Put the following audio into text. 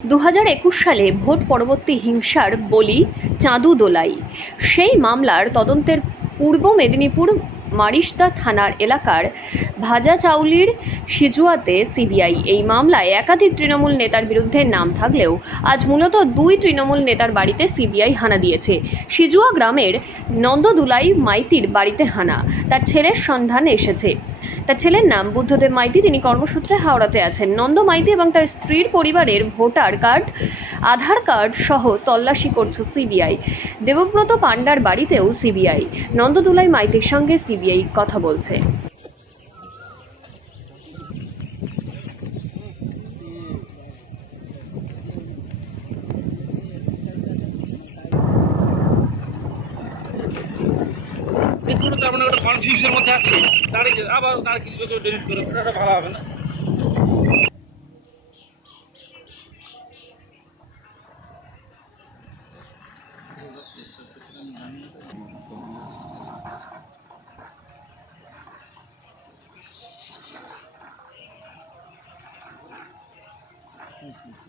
2021 সালে ভোট পরবর্তী হিংসার বলি চাঁদু দোলাই। সেই মামলার তদন্তের পূর্ব মেদিনীপুর মারিসদা থানার এলাকার ভাজাচাউলির সিজুয়াতে সিবিআই এই মামলায় একাধিক তৃণমূল নেতার বিরুদ্ধে নাম থাকলেও আজ মূলত দুই তৃণমূল নেতার বাড়িতে সিবিআই হানা দিয়েছে। সিজুয়া গ্রামের নন্দদুলাই মাইতির বাড়িতে হানা। তার ছেলের সন্ধানে এসেছে। তার ছেলের নাম বুদ্ধদেব মাইতি, তিনি কর্মসূত্রে হাওড়াতে আছেন। নন্দ মাইতি এবং তার স্ত্রীর পরিবারের ভোটার কার্ড, আধার কার্ড সহ তল্লাশি করছে সিবিআই। দেবব্রত পান্ডার বাড়িতেও সিবিআই। নন্দদুলাই মাইতির সঙ্গে সিবিআই কথা বলছে। দেখুন তার মানে একটা কনফিউজের মধ্যে আছে, আবার তার কিছু ডিলিট করে ওটা ভালো হবে না।